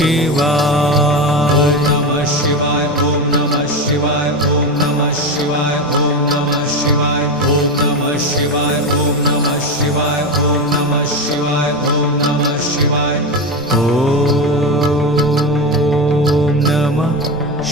शिवाय नमः शिवाय ओम नमः शिवाय ओम नमः शिवाय ओम नमः शिवाय ओम नमः शिवाय ओम नमः शिवाय ओम नमः शिवाय ओम नमः शिवाय ओम नमः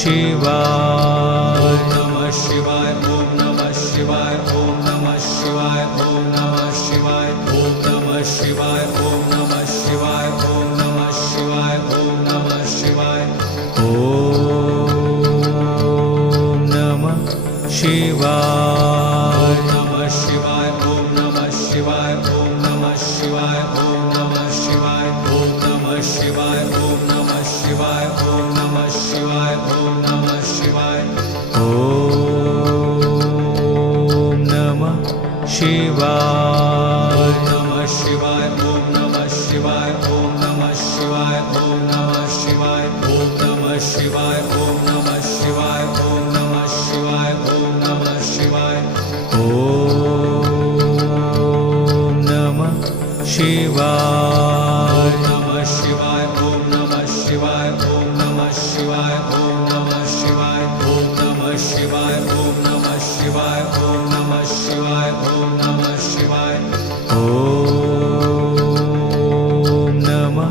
शिवाय नमः शिवाय ओम नमः शिवाय ओम नमः शिवाय ओम नमः शिवाय ओम नमः शिवाय ओम नमः शिवाय ओम नमः शिवाय ओम नमः शिवाय ओम नमः शिवाय नमः शिवाय ओम नमः शिवाय ओम नमः शिवाय ओम नमः शिवाय ओम नमः शिवाय ओम नमः शिवाय ओम नमः शिवाय ओम नमः शिवाय ओम नमः शिवाय नमः शिवाय ओम नमः शिवाय ओम नमः शिवाय ओम नमः शिवाय ओम नमः शिवाय ओम नमः शिवाय ओम नमः शिवाय ओम नमः शिवाय ओम नमः शिवाय नमः शिवाय ओम नमः शिवाय ओम नमः शिवाय ओम नमः शिवाय ओम नमः शिवाय ओम नमः शिवाय ओम नमः शिवाय ओम नमः शिवाय ओम नमः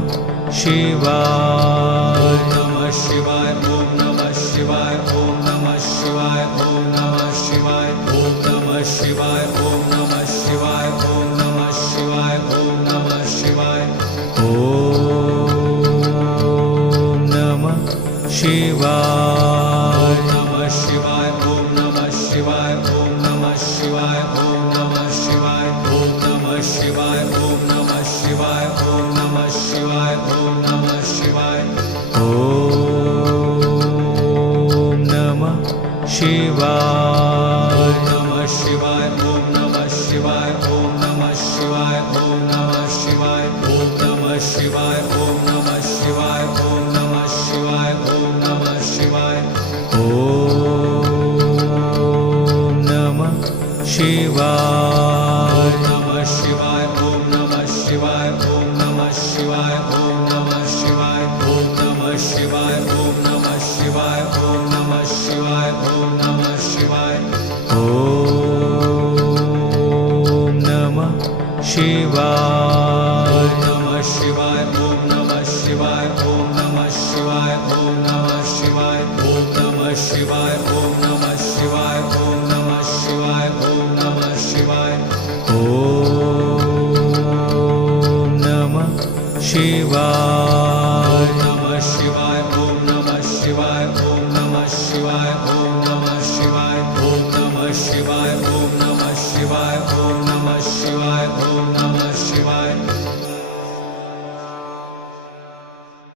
शिवाय नमः शिवाय ओम नमः शिवाय ओम नमः शिवाय ओम नमः शिवाय ओम नमः शिवाय ओम नमः शिवाय ओम नमः शिवाय ओम नमः शिवाय ओम नमः शिवाय नमः शिवाय ओम नमः शिवाय ओम नमः शिवाय ओम नमः शिवाय ओम नमः शिवाय ओम नमः शिवाय ओम नमः शिवाय ओम नमः शिवाय ओम नमः शिवाय नमः शिवाय ओम नमः शिवाय ओम नमः शिवाय ओम नमः शिवाय ओम नमः शिवाय ओम नमः शिवाय ओम नमः शिवाय ओम नमः शिवाय ओम नमः शिवाय नमः शिवाय ओम नमः शिवाय ओम नमः शिवाय ओम नमः शिवाय ओम नमः शिवाय ओम नमः शिवाय ओम नमः शिवाय ओम नमः शिवाय ओम नमः शिवाय